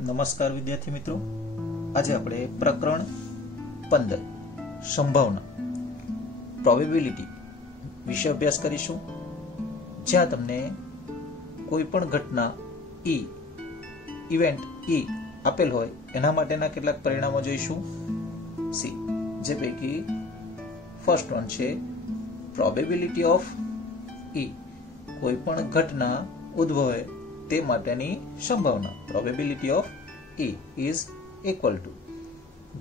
નમસ્કાર વિદ્યાર્થી મિત્રો, આજે આપણે પ્રકરણ 15 સંભાવના પ્રોબેબિલિટી વિશે અભ્યાસ કરીશું, જ્યાં તમને કોઈ પણ ઘટના ઇવેન્ટ આપેલ હોય એના માટેના કેટલાક પરિણામો જોઈશું. સી જે પૈકી ફર્સ્ટ વન છે પ્રોબેબિલિટી ઓફ કોઈ પણ ઘટના ઉદ્ભવે તે માટેની સંભાવના. Probability of is equal two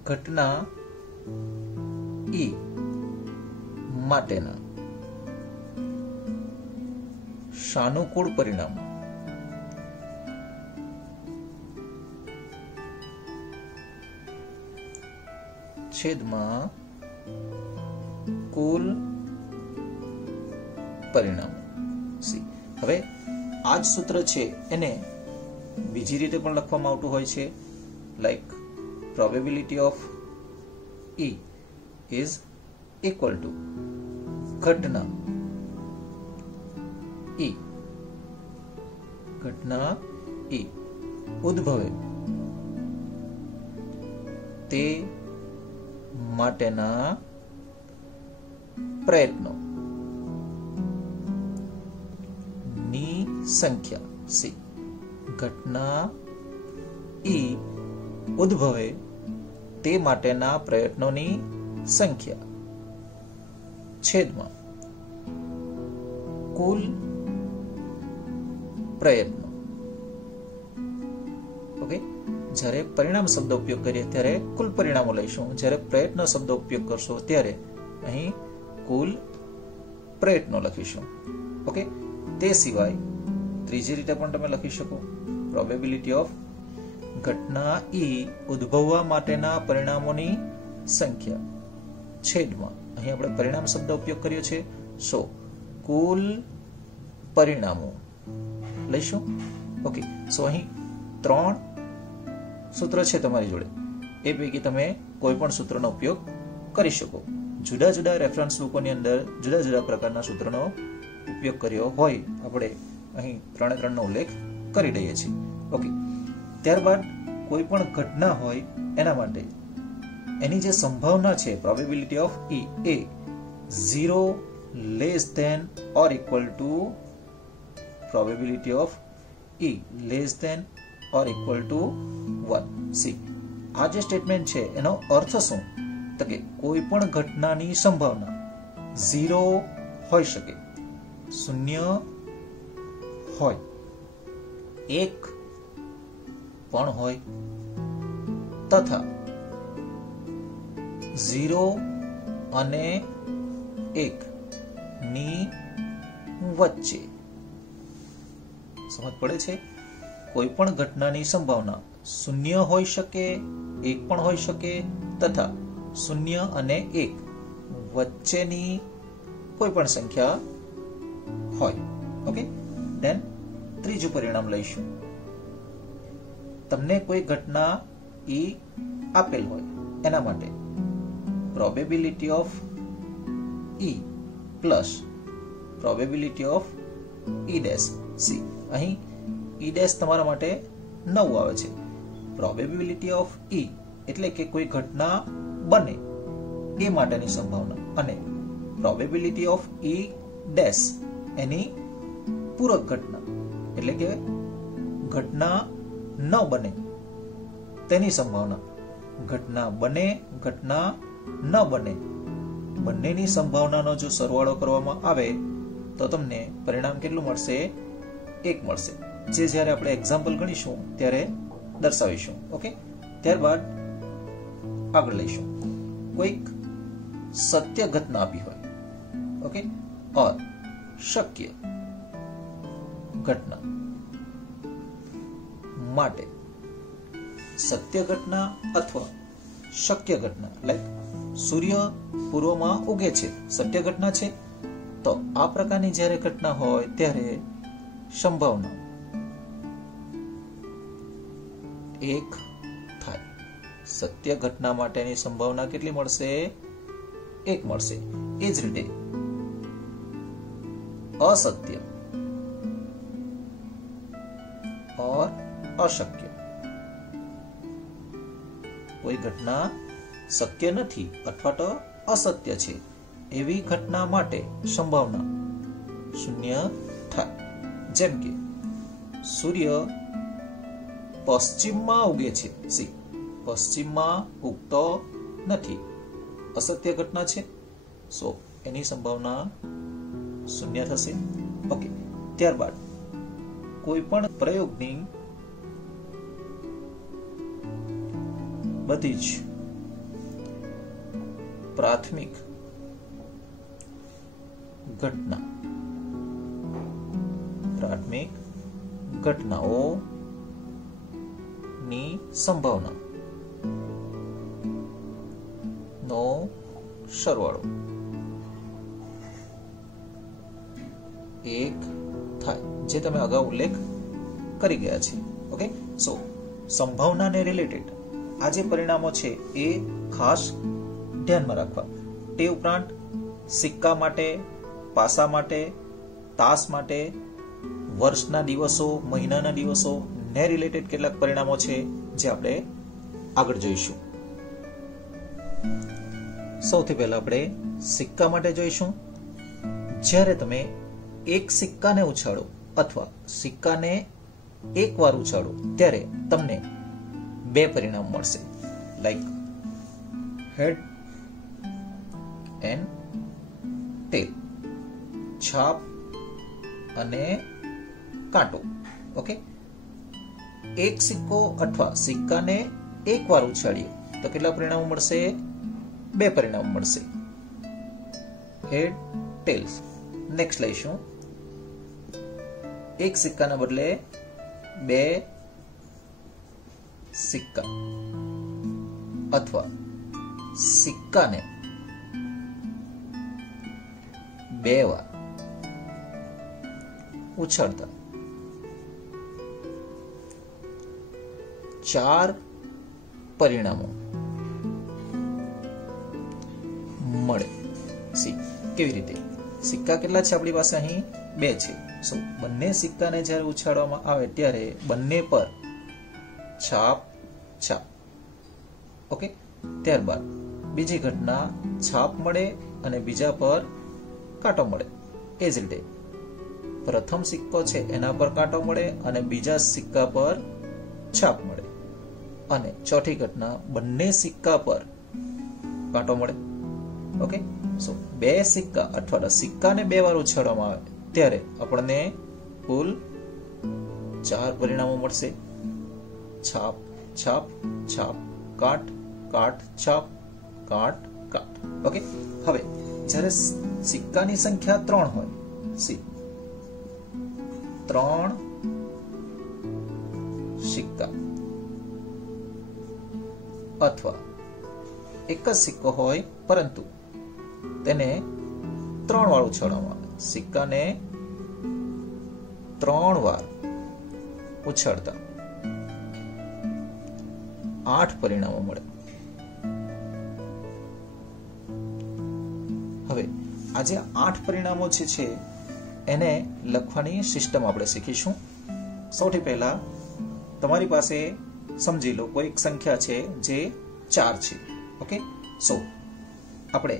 ઘટના માટેના સાનુકૂળ પરિણામો છેદમાં કુલ પરિણામો. સી હવે આ જ સૂત્ર છે એને બીજી રીતે પણ લખવામાં આવતું હોય છે, like probability of is equal two ઘટના ઉદ્ભવે તે માટેના પ્રયત્નો ની સંખ્યા. સી ઘટના ઉદ્ભવે તે માટેના પ્રયત્નોની સંખ્યા છેદમાં કુલ પ્રયત્નો. ઓકે, જ્યારે પરિણામ શબ્દ ઉપયોગ કરીએ ત્યારે કુલ પરિણામો લઈશું, જ્યારે પ્રયત્ન શબ્દ ઉપયોગ કરશો ત્યારે અહીં કુલ પ્રયત્નો લખીશું. ઓકે, તે સિવાય ત્રીજી રીતે પણ તમે લખી શકો પ્રોબેબિલિટી ઓફ ઘટના ઉદ્ભવવા માટેના પરિણામોની સંખ્યા છેદમાં, અહીં આપણે પરિણામ શબ્દ ઉપયોગ કર્યો છે, સો કુલ પરિણામો લઈશું. ઓકે, સો અહીં 3 સૂત્ર છે તમારી જોડે, એ પૈકી તમે કોઈ પણ સૂત્રનો ઉપયોગ કરી શકો. જુદા જુદા રેફરન્સ બુકોની અંદર જુદા જુદા પ્રકારના સૂત્રનો ઉપયોગ કર્યો હોય, આપણે અહીં 3 નો ઉલ્લેખ કરી દઈએ છીએ. ઓકે, ત્યારબાદ કોઈ પણ ઘટના હોય એના માટે એની જે સંભાવના છે probability of A 0 less than or equal to probability of less than or equal to 1. See આ જે સ્ટેટમેન્ટ છે એનો અર્થ શું? તો કે કોઈ પણ ઘટનાની સંભાવના 0 હોઈ શકે, 0 હોય, 1 પણ હોય, તથા 0 અને 1 ની વચ્ચે. સમજ પડે છે? કોઈ પણ ઘટનાની સંભાવના 0 હોઈ શકે, 1 પણ હોઈ શકે, તથા 0 અને 1 વચ્ચેની કોઈ પણ સંખ્યા હોય. ઓકે, ધેન ત્રીજું પરિણામ લઈશું. તમને કોઈ ઘટના આપેલ હોય એના માટે probability of plus probability of dash. C અહીં ડેશ તમારા માટે 9 આવે છે. પ્રોબેબિલિટી ઓફ એટલે કે કોઈ ઘટના બને એ માટેની સંભાવના, અને પ્રોબેબિલિટી ઓફ ડેશ એની પૂરક ઘટના એટલે કે ઘટના ન બને તેની સંભાવના. ઘટના બને, ઘટના ન બને, બંનેની સંભાવનાનો જો સરવાળો કરવામાં આવે તો તમને પરિણામ કેટલું મળશે? 1 મળશે, જે જ્યારે આપણે એક્ઝામ્પલ ગણીશું ત્યારે દર્શાવીશું. ઓકે, ત્યારબાદ આગળ લઈશું. કોઈક સત્ય ઘટના આપી હોય, ઓકે, ઓર શક્ય ઘટના માટે સત્ય ઘટના અથવા શક્ય ઘટના, લાઈક સૂર્ય પૂર્વમાં ઉગે છે, સત્ય ઘટના છે, તો આ પ્રકારની જ્યારે ઘટના હોય ત્યારે સંભાવના 1 થાય. સત્ય ઘટના માટેની સંભાવના કેટલી મળશે? 1 મળશે. એ જ રીતે असत्य और अशक्य કોઈ ઘટના શક્ય નથી અથવા તો અસત્ય છે એવી ઘટના માટે સંભાવના શૂન્ય થાય. જેમ કે સૂર્ય પશ્ચિમમાં ઉગે છે. સી પશ્ચિમમાં ઉગતો નથી, અસત્ય ઘટના છે, સો એની સંભાવના શૂન્ય થશે. ઓકે, ત્યારબાદ કોઈ પણ પ્રયોગની બધી જ પ્રાથમિક ઘટનાઓની સંભાવના નો સરવાળો 1 થાય, જે તમે અગાઉ ઉલ્લેખ કરી ગયા છે. ઓકે, સો સંભાવનાને રિલેટેડ આ જે પરિણામો છે એ ખાસ ધ્યાનમાં રાખવા. તે ઉપરાંત સિક્કા માટે, પાસા માટે, તાસ માટે, વર્ષના દિવસો, મહિનાના દિવસો ને રિલેટેડ કેટલાક પરિણામો છે જે આપણે આગળ જોઈશું. સૌથી પહેલા આપણે સિક્કા માટે જોઈશું. જ્યારે તમે એક સિક્કાને ઉછાળો અથવા સિક્કાને એક વાર ઉછાળો ત્યારે તમને 2 પરિણામ મળશે, લાઈક હેડ એન્ડ ટેલ, છાપ અને કાંટો. ઓકે, એક સિક્કો અથવા સિક્કાને એક વાર ઉછાળીએ તો કેટલા પરિણામો મળશે? 2 પરિણામો મળશે, હેડ ટેલ્સ. નેક્સ્ટ લઈશું, એક સિક્કાના બદલે 2 સિક્કા અથવા સિક્કાને 2 વાર ઉછાળતા 4 પરિણામો મળે. સી કેવી રીતે? સિક્કા કેટલા છે આપણી પાસે? અહીં 2 છે. સો બંને સિક્કાને જ્યારે ઉછાળવામાં આવે ત્યારે બંને પર છાપ. ઓકે, ત્યારબાદ બીજી ઘટના છાપ મળે અને બીજા પર કાંટો મળે. એ જ રીતે પ્રથમ સિક્કો છે એના પર કાંટો મળે અને બીજા સિક્કા પર છાપ મળે. અને ચોથી ઘટના બંને સિક્કા પર કાંટો મળે. ઓકે, સો 2 સિક્કા અથવા સિક્કાને 2 વાર ઉછાળવામાં આવે ત્યારે આપણને કુલ 4 પરિણામો મળશે, છાપ, છાપ, છાપ, કાટ, કાટ, છાપ, કાટ, કાટ. ઓકે, હવે જ્યારે સિક્કાની સંખ્યા 3 હોય, સી 3 સિક્કા અથવા એક જ સિક્કો હોય પરંતુ તેને 3 વાર ઉછાળવામાં આવે, સિક્કાને 3 વાર ઉછાળતા 8 પરિણામો મળે. હવે આ જે 8 પરિણામો છે એને લખવાની સિસ્ટમ આપણે શીખીશું. સૌથી પહેલા તમારી પાસે સમજી લો કોઈ સંખ્યા છે જે 4 છે. ઓકે, સો આપણે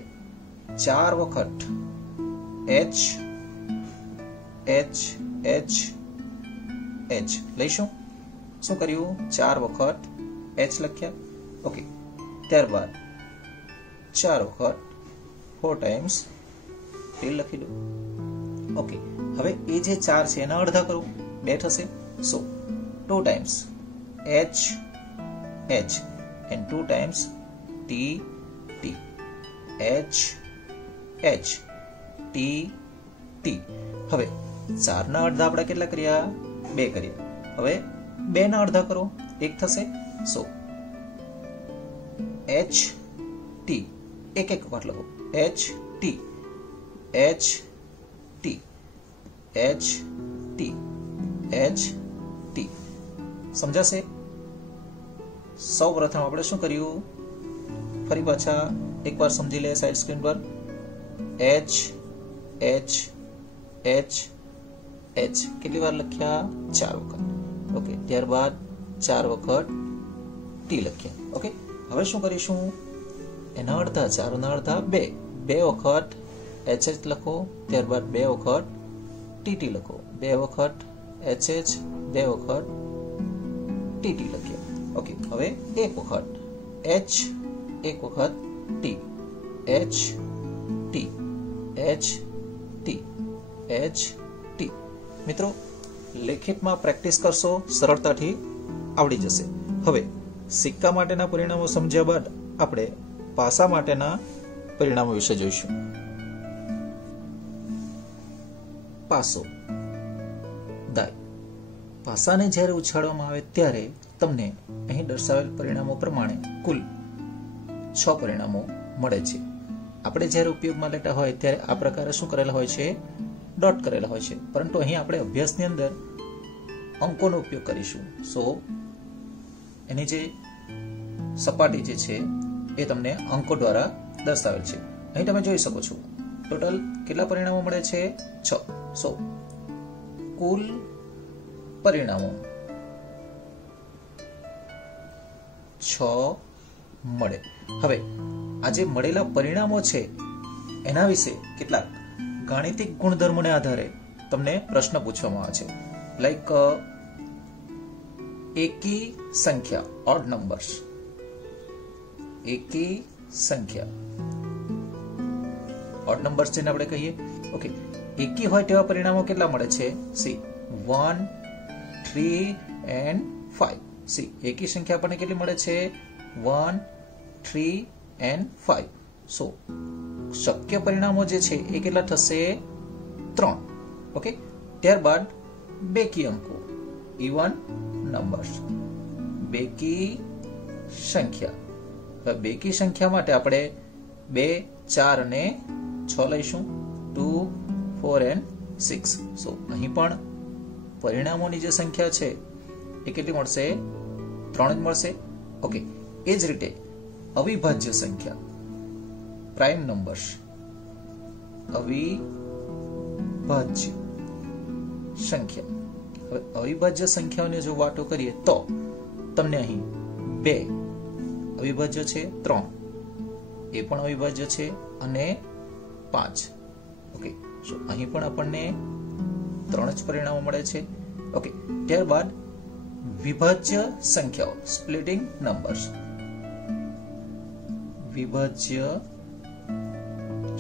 4 વખત h h h h લઈશું. શું કર્યું? 4 વખત h લખ્યા. ઓકે, ત્યારબાદ 4 વખત 4 ટાઈમ્સ ટેલ લખી દો. ઓકે, હવે એ જે 4 છે એના અડધા કરો, 2 થશે. સો 2 times h h and 2 times t t h h t t. હવે 4 ના અડધા આપણે કેટલા કર્યા? 2 કર્યા. હવે 2 ના અડધા કરો, 1 થશે. સો h t એક વાર લખો, h t h t h t h t. સમજાશે? સૌ પ્રથમ આપણે શું કર્યું? ફરી પાછા એકવાર સમજી લે સાઈડ સ્ક્રીન પર. h h h h કેટલી વાર લખ્યા? 4 વખત. ઓકે, ત્યારબાદ 4 વખત t લખ્યા. ઓકે, હવે શું કરીશું, એના અડધા 4 ના અડધા 2 વખત HH લખો, ત્યારબાદ 2 વખત TT લખો, 2 વખત HH 2 વખત TT લખીએ. ઓકે, હવે 1 વખત H 1 વખત T, H T, H T, H T. મિત્રો લેખિતમાં પ્રેક્ટિસ કરશો, સરળતાથી આવડી જશે. હવે સિક્કા માટેના પરિણામો સમજ્યા બાદ આપણે પાસા માટેના પરિણામો વિશે જોઈશું. પાસો, દાય. પાસાને જ્યારે ઉછાળવામાં આવે ત્યારે તમને અહીં દર્શાવેલ પરિણામો પ્રમાણે કુલ 6 પરિણામો મળે છે. આપણે જ્યારે ઉપયોગમાં લેતા હોય ત્યારે આ પ્રકારે શું કરેલા હોય છે, ડોટ કરેલા હોય છે. પરંતુ અહીં આપણે અભ્યાસની અંદર અંકોનો ઉપયોગ કરીશું. સો એની જે સપાટી જે છે એ તમને અંકો દ્વારા દર્શાવેલ છે. અહીં તમે જોઈ શકો છો ટોટલ કેટલા પરિણામો મળે છે, 6. સો કુલ પરિણામો 6 મળે. હવે આ જે મળેલા પરિણામો છે એના વિશે કેટલાક ગાણિતિક ગુણધર્મોને આધારે તમને પ્રશ્ન પૂછવામાં આવે છે. લાઈક એકી સંખ્યા, ઓડ નંબર્સ, એકી સંખ્યા, ઓડ નંબર્સ જેને આપણે કહીએ. ઓકે, એકી હોય તેવા પરિણામો કેટલા મળે છે, સી 1, 3 and 5. સી એકી સંખ્યા આપણને કેટલી મળે છે, 1, 3 and 5. સો શક્ય પરિણામો જે છે એ કેટલા થશે, 3. ઓકે, ત્યારબાદ બેકી અંકો, ઇવન નંબર્સ, બેકી સંખ્યા. બેકી સંખ્યા માટે આપણે 2, 4 અને 6 લઈશું, 2, 4 and 6. સો અહીં પણ પરિણામોની જે સંખ્યા છે એ કેટલી મળશે, 3 જ મળશે. ઓકે, એ જ રીતે અવિભાજ્ય સંખ્યા, પ્રાઇમ નંબર્સ, અવિભાજ્ય સંખ્યા. હવે અવિભાજ્ય સંખ્યાઓની જો વાતો કરીએ તો તમને અહીં 2 અવિભાજ્ય છે, 3 એ પણ અવિભાજ્ય છે અને 5. ઓકે, સો અહીં પણ આપણને 3 જ પરિણામો મળે છે. ઓકે, ત્યારબાદ વિભાજ્ય સંખ્યાઓ, સ્પ્લિટિંગ નંબર્સ, વિભાજ્ય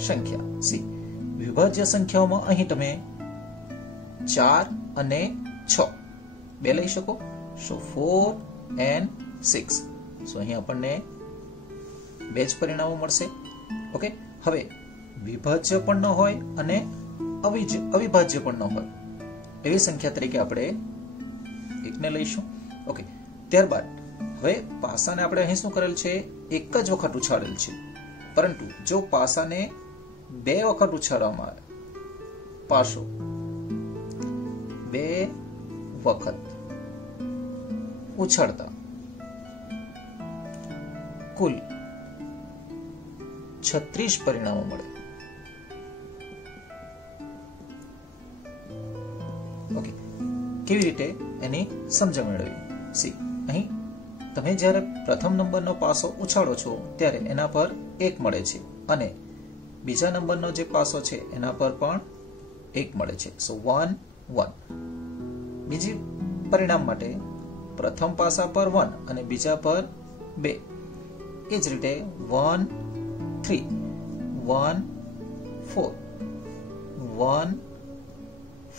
સંખ્યા. સી વિભાજ્ય સંખ્યાઓમાં અહીં તમે 4 અને 6 બે લઈ શકો. સો 4 and 6. સો અહીં આપણને 2 જ પરિણામો મળશે. ઓકે, હવે વિભાજ્ય પણ ન હોય અને અવિભાજ્ય પણ ન હોય એવી સંખ્યા તરીકે આપણે એકને લઈશું. ઓકે, ત્યારબાદ હવે પાસાને આપણે અહીં શું કરેલ છે, એક જ વખત ઉછાળેલ છે. પરંતુ જો પાસાને 2 વખત ઉછાળવામાં આવે, પાસો 2 વખત ઉછાળતા કુલ 36 પરિણામો મળે. ઓકે, કેવી રીતે એની સમજણ મેળવી. સી અહીં તમે જ્યારે પ્રથમ નંબરનો પાસો ઉછાળો છો ત્યારે એના પર 1 મળે છે અને બીજા નંબરનો જે પાસો છે એના પર પણ 1 મળે છે. સો 1, 1. બીજી પરિણામ માટે પ્રથમ પાસા પર 1 અને બીજા પર 2. એ જ રીતે 1, 3, 1, 4, 1,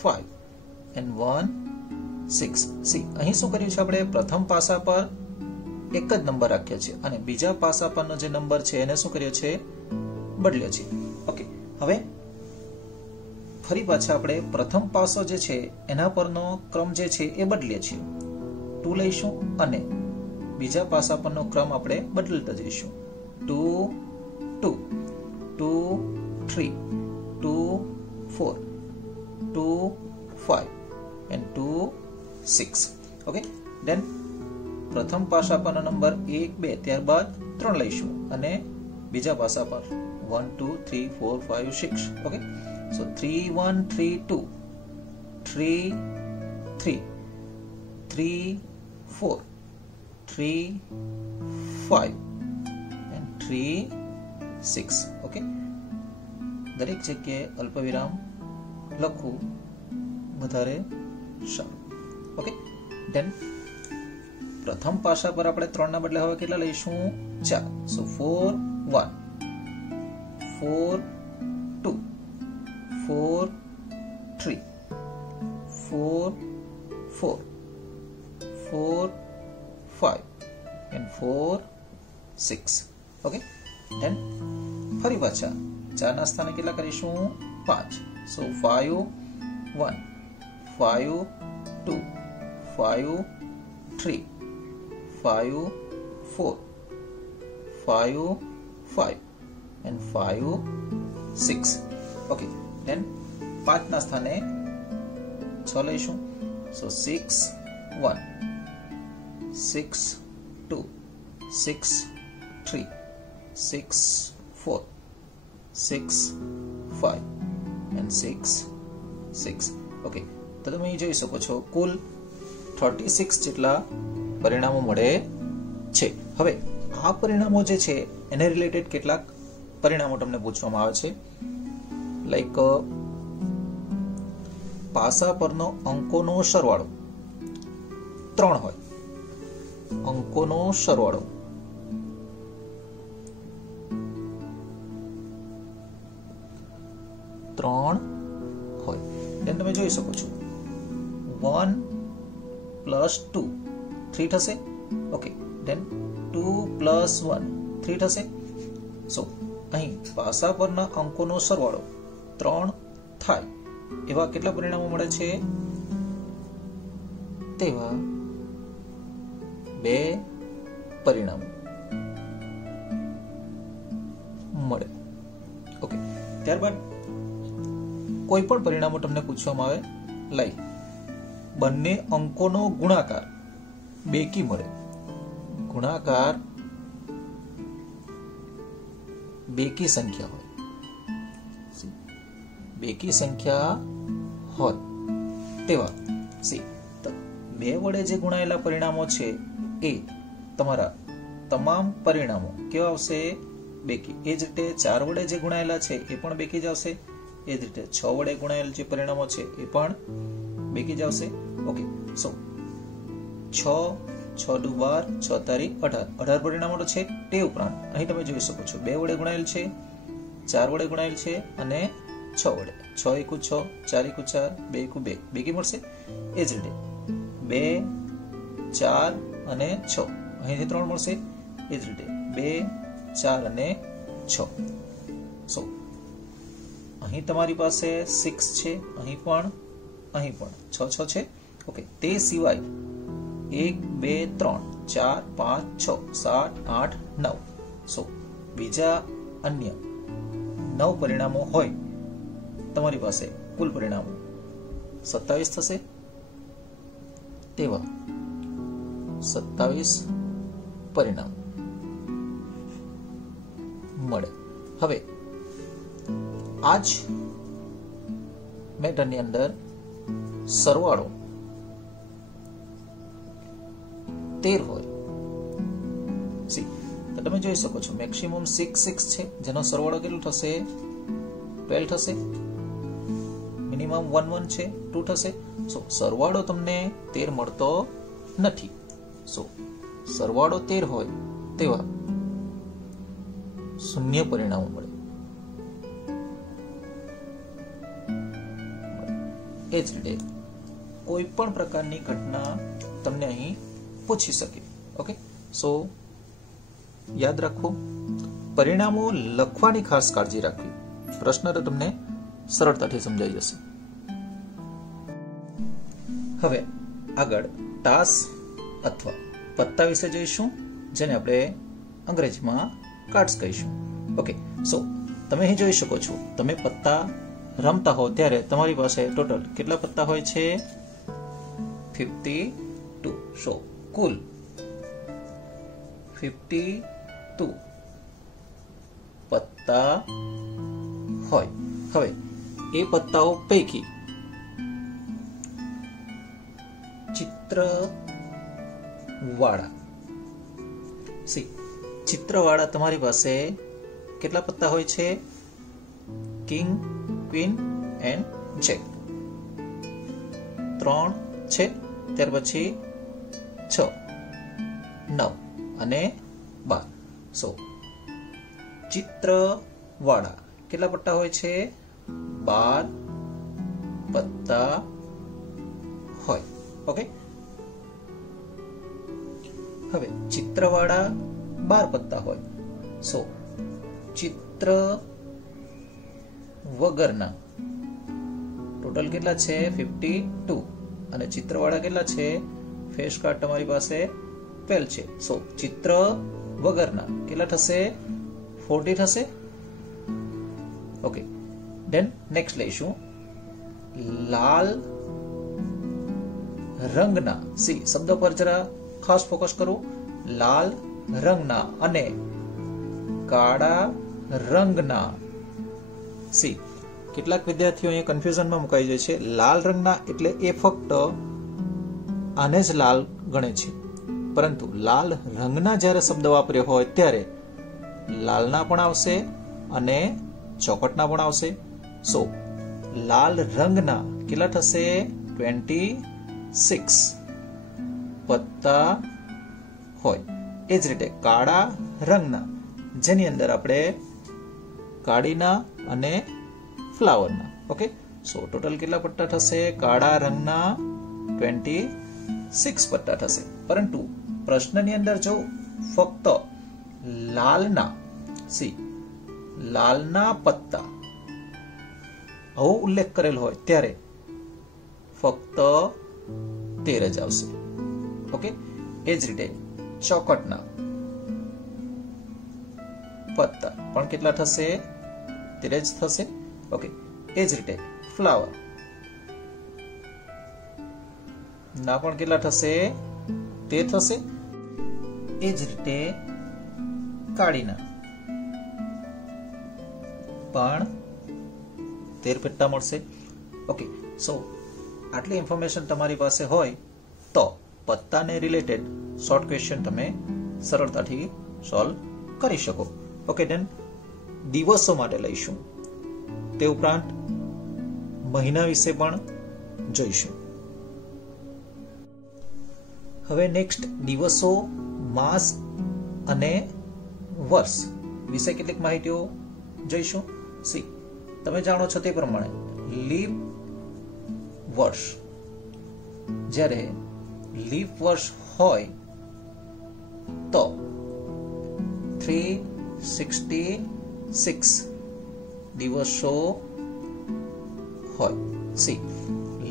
5 and 1, 6. સી અહીં શું કર્યું છે, આપણે પ્રથમ પાસા પર એક જ નંબર રાખ્યો છે અને બીજા પાસા પરનો જે નંબર છે એને શું કર્યો છે, બદલ્યો છે. ઓકે, હવે ફરી પાછા આપણે પ્રથમ પાસો જે છે એના પરનો ક્રમ જે છે એ બદલીએ છીએ. 2 લઈશું અને બીજા પાસા પરનો ક્રમ આપણે બદલતા જઈશું. 2, 2, 2, 3, 2, 4, 2, 5 and 2, 6. ઓકે, ધેન પ્રથમ પાસા પરનો નંબર 1, 2, ત્યારબાદ 3 લઈશું અને બીજા પાસા પર 1, 2, 3, 4, 5, 6. ઓકે, સો 3, 1, 3, 2, 3, 3, 3, 4, 3, 5 3 6 ओके दरेक जग्याए अल्पविराम लखવું વધારે સારું ओके देन प्रथम पासा पर આપણે 3 ના બદલે હવે કેટલા લઈશું 4 સો 4 1 4 2 4 3 4 4 4 5 and 4 6 okay then ફરી પાછા 4 ના સ્થાને કેટલા કરીશું 5 સો 5 1 5 2 5 3 5 4 5 5 and 5 6 okay then 5 ના સ્થાને 6 લઈશું સો 6 1 6 2 6 3 6 4 6 5 and 6 6 ઓકે તો તમે અહીં જોઈ શકો છો કુલ 36 જેટલા પરિણામો મળે છે હવે આ પરિણામો જે છે એને રિલેટેડ કેટલાક પરિણામો તમને પૂછવામાં આવે છે લાઈક પાસા પરનો અંકોનો સરવાળો 3 હોય અંકોનો સરવાળો 3 હોય then તમે જોઈ શકો છો 1 plus 2 3 થશે ઓકે then 2 plus 1 3 થશે સો અહીં પાસા પરના અંકોનો સરવાળો 3 થાય એવા કેટલા પરિણામો મળે છે તેવા 2 પરિણામો મળે ઓકે ત્યારબાદ કોઈ પણ પરિણામો તમને પૂછવામાં આવે લાઈક બંને અંકોનો ગુણાકાર બેકી મળે ગુણાકાર બેકી સંખ્યા હોય બેકી સંખ્યા હોય તેવા સી તો 2 વડે જે ગુણાયેલા પરિણામો છે એ તમારા તમામ પરિણામો કેવા આવશે બેકી એ જ રીતે 4 વડે જે ગુણાયેલા છે એ પણ બેકી જ આવશે એ જ રીતે 6 વડે ગુણાયેલ જે પરિણામો છે એ પણ બેકી જ આવશે ઓકે સો 6 6 દુ 12 6 તારીખ 18 પરિણામો છે તે ઉપરાંત અહીં તમે જોઈ શકો છો 2 વડે ગુણાયેલ છે 4 વડે ગુણાયેલ છે અને 6 વડે 6 એકુ 6 4 એકુ 4 2 એકુ 2 બેકી મળશે એ જ રીતે 2 4 અને 6 અહીંથી 3 મળશે એ જ રીતે 2 4 અને 6 સો અહીં તમારી પાસે 6 છે અહીં પણ 6 6 છે ઓકે તે સિવાય 1 2 3 4 5 6 7 8 9 સો બીજા અન્ય 9 પરિણામો હોય તમારી પાસે કુલ પરિણામો 27 થશે તેવા 27 પરિણામ મળે હવે આ જ મેટરની અંદર સરવાળો 13 હોય સી તો તમે જોઈ શકો છો મેક્સિમમ 6 6 છે જેનો સરવાળો કેટલો થશે 12 થશે મિનિમમ 1 1 છે 2 થશે સો સરવાળો તમને 13 મળતો નથી સો સરવાળો 13 હોય તેવા શૂન્ય પરિણામો મળે એ જ રીતે કોઈ પણ પ્રકારની ઘટના તમને અહીં પૂછી શકે ઓકે સો યાદ રાખો પરિણામો લખવાની ખાસ કાળજી રાખવી પ્રશ્ન તો તમને સરળતાથી સમજાઈ જશે હવે આગળ ટાસ અથવા પત્તા વિશે જોઈશું જેને આપણે અંગ્રેજીમાં કાર્ડ્સ કહીશું ઓકે સો તમે અહીં જોઈ શકો છો તમે પત્તા રમતા હો ત્યારે તમારી પાસે ટોટલ કેટલા પત્તા હોય છે 52 સો કુલ 52 પત્તા હોય હવે એ પત્તાઓ પૈકી ચિત્ર વાળા સી ચિત્રવાળા તમારી પાસે કેટલા પત્તા હોય છે? King, queen and Jack. 3 છે, ત્યાર પછી 6, 9 અને 12. સો ચિત્રવાળા કેટલા પટ્ટા હોય છે? 12 પત્તા હોય. ઓકે, હવે ચિત્રવાળા 12 પત્તા હોય. સો ચિત્ર વગરના ટોટલ કેટલા છે? 52. અને ચિત્રવાળા કેટલા છે? ફેસ કાર્ડ તમારી પાસે 12 છે. સો ચિત્ર વગરના કેટલા થશે? 40 થશે. ઓકે, ધેન નેક્સ્ટ લઈશું લાલ રંગના. સી શબ્દ પર જરા ખાસ ફોકસ કરો. લાલ રંગના અને કાળા રંગના. સી કેટલાક વિદ્યાર્થીઓ અહીંયા કન્ફ્યુઝનમાં મુકાઈ જાય છે. લાલ રંગના એટલે એ ફક્ત આને જ લાલ ગણે છે, પરંતુ લાલ રંગના જ્યારે શબ્દ વાપર્યો હોય ત્યારે લાલના પણ આવશે અને ચોકટના પણ આવશે. સો લાલ રંગના કેટલા થશે? 26 પત્તા હોય. એ જ રીતે કાળા રંગના, જેની અંદર આપણે કાળીના અને ફ્લાવરના. ઓકે, સો ટોટલ કેટલા પટ્ટા થશે? કાળા રંગના 26 પટ્ટા થશે. પરંતુ પ્રશ્નની અંદર જો ફક્ત લાલના, સી લાલના પત્તા આવો ઉલ્લેખ કરેલ હોય ત્યારે ફક્ત 13 જ આવશે. ઓકે, એ જ રીતે ચોકટના પત્તા પણ કેટલા થશે? 13 જ થશે. ઓકે, એ જ રીતે ફ્લાવર ના પણ કેટલા થશે? 13 થશે. એ જ રીતે કાળીના પણ 13 પટ્ટા મળશે. ઓકે, સો આટલી ઇન્ફોર્મેશન તમારી પાસે હોય તો પત્તાને રિલેટેડ શોર્ટ ક્વેશ્ચન તમે સરળતાથી સોલ્વ કરી શકો. ઓકે, ધેન દિવસો માટે લઈશું. તે ઉપરાંત મહિના વિશે પણ જોઈશું. હવે નેક્સ્ટ દિવસો, માસ અને વર્ષ વિશે કેટલીક માહિતીઓ જોઈશું. સી તમે જાણો છો તે પ્રમાણે લીપ વર્ષ, જ્યારે લીપ વર્ષ હોય તો 366 દિવસો હોય. સી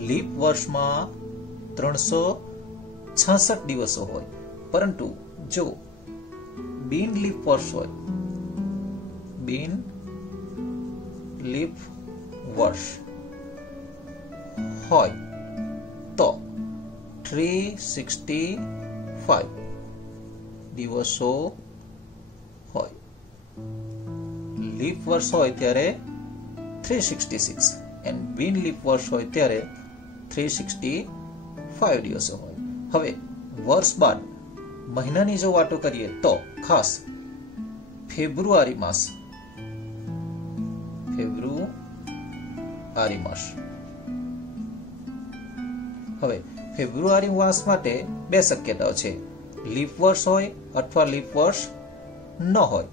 લીપ વર્ષમાં 366 દિવસો હોય, પરંતુ જો બિન લીપ વર્ષ હોય, બિન લીપ વર્ષ હોય તો 365 દિવસો હોય. લીપ વર્ષ હોય ત્યારે 366 એન્ડ બિન લીપ વર્ષ હોય ત્યારે 365 દિવસો હોય. હવે વર્ષ બાદ મહિનાની જો વાતો કરીએ તો ખાસ ફેબ્રુઆરી માસ, ફેબ્રુઆરી માસ. હવે ફેબ્રુઆરી માસ માટે બે શક્યતાઓ છે, લીપ વર્ષ હોય અથવા લીપ વર્ષ ન હોય.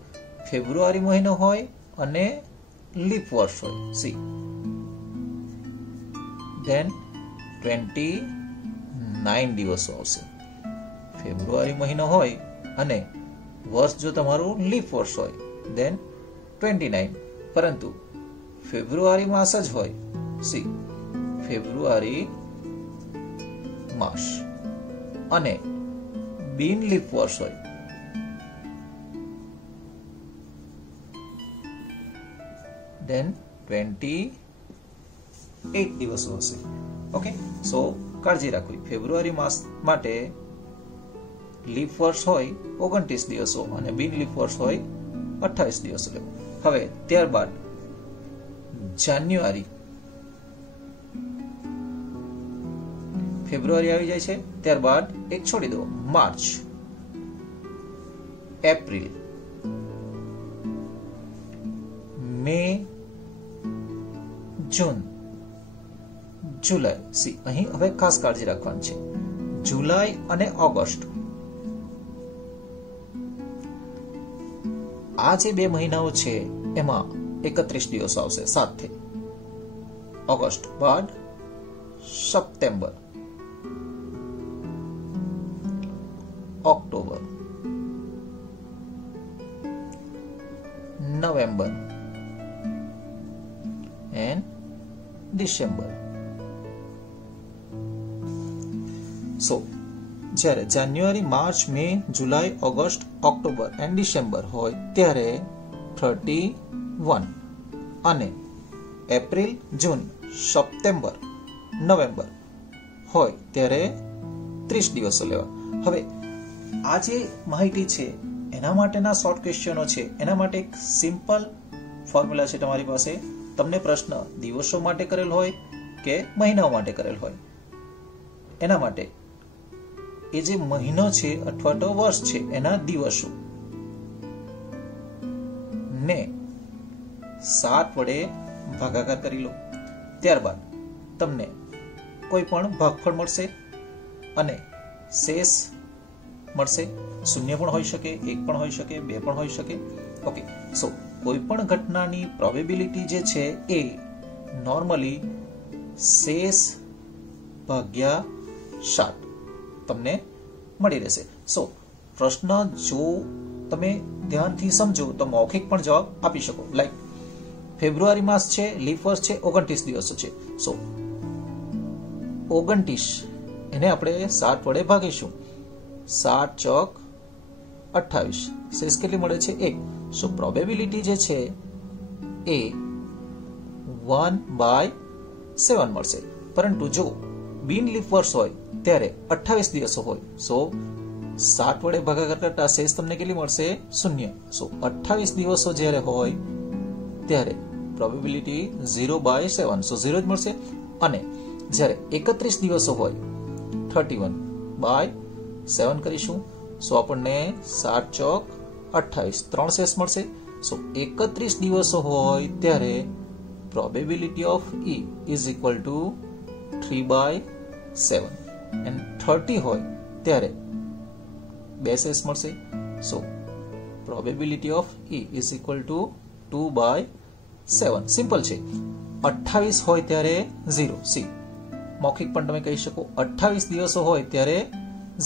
ફેબ્રુઆરી મહિનો હોય અને લીપ વર્ષ હોય. સી ધેન 29 દિવસો આવશે. ફેબ્રુઆરી મહિનો હોય અને વર્ષ જો તમારું લીપ વર્ષ હોય ધેન 29, પરંતુ ફેબ્રુઆરી માસ જ હોય. સી ફેબ્રુઆરી માસ અને બિન લીપ વર્ષ હોય ધેન 28 દિવસો હશે. ઓકે, સો કાળજી રાખવી. ફેબ્રુઆરી માસ માટે લીપ વર્ષ હોય 29 દિવસો અને બિન લીપ વર્ષ હોય 28 દિવસો લેવું. હવે ત્યારબાદ જાન્યુઆરી, ફેબ્રુઆરી આવી જાય છે, ત્યારબાદ એક છોડી દો, માર્ચ, એપ્રિલ, મે, જૂન, જુલાઈ. સી અહીં હવે ખાસ કાળજી રાખવાની છે. જુલાઈ અને ઓગસ્ટ આ જે 2 મહિનાઓ છે એમાં 31 દિવસો આવશે સાથે. ઓગસ્ટ બાદ September, October, November and December. So જ્યારે January, March, May, July, August, October and December હોય ત્યારે 31 અને એપ્રિલ, જૂન, સપ્ટેમ્બર, નવેમ્બર હોય ત્યારે 30 દિવસો લેવા. હવે આ જે માહિતી છે એના માટેના શોર્ટ ક્વેશ્ચનો છે, એના માટે એક સિમ્પલ ફોર્મ્યુલા છે તમારી પાસે. તમને પ્રશ્ન દિવસો માટે કરેલ હોય કે મહિનાઓ માટે કરેલ હોય, એના માટે એ જે મહિનો છે અથવા તો વર્ષ છે એના દિવસો ને 7 વડે ભાગાકાર કરી લો. ત્યારબાદ તમને કોઈ પણ ભાગફળ મળશે અને શેષ મળશે. શૂન્ય પણ હોઈ શકે, 1 પણ હોઈ શકે, 2 પણ હોઈ શકે. ઓકે, સો કોઈ પણ ઘટનાની પ્રોબેબિલિટી જે છે એ નોર્મલી શેષ ભાગ્યા 7 તમને મળી રહેશે. સો પ્રશ્ન જો તમે ધ્યાનથી સમજો તો મૌખિક પણ જવાબ આપી શકો. લાઈક ફેબ્રુઆરી માસ છે, લીપ વર્ષ છે, 29 દિવસો છે. સો 29 એને આપણે 7 વડે ભાગીશું. 7 ચોક 28, શેષ કેટલી મળે છે? 1. સો પ્રોબેબિલિટી જે છે એ 1/7 મળશે. પરંતુ જો બિન લીપ વર્ષ હોય ત્યારે 28 દિવસો હોય, સો 7 વડે ભાગાકાર કરતા શેષ તમને કેટલી મળશે? 0. સો 28 દિવસો જ્યારે હોય ત્યારે પ્રોબેબિલિટી 0/7, સો 0 જ મળશે. અને જ્યારે 31 દિવસો હોય 31/7 કરીશું, સો આપણને 7 ચોક 28, 3 શેષ મળશે. સો 31 દિવસો હોય ત્યારે probability of E is equal to 3/7 and 30 હોય ત્યારે 2 શેષ મળશે. So probability of E is equal to 2/7. Simple છે. 28 હોય ત્યારે 0. સી મૌખિક પણ તમે કહી શકો. 28 દિવસો હોય ત્યારે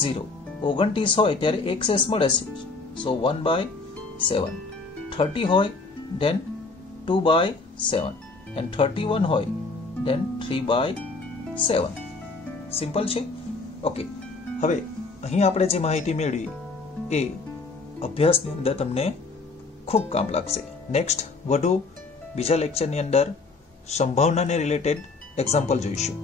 0. 29 હોય ત્યારે 1 શેષ મળે છે, સો 1/7. 30 હોય then 2/7 and 31 હોય then 3/7. સિમ્પલ છે. ઓકે, હવે અહીં આપણે જે માહિતી મેળવી એ અભ્યાસની અંદર તમને ખૂબ કામ લાગશે. નેક્સ્ટ વધુ બીજા લેક્ચરની અંદર સંભાવનાને રિલેટેડ એક્ઝામ્પલ જોઈશું.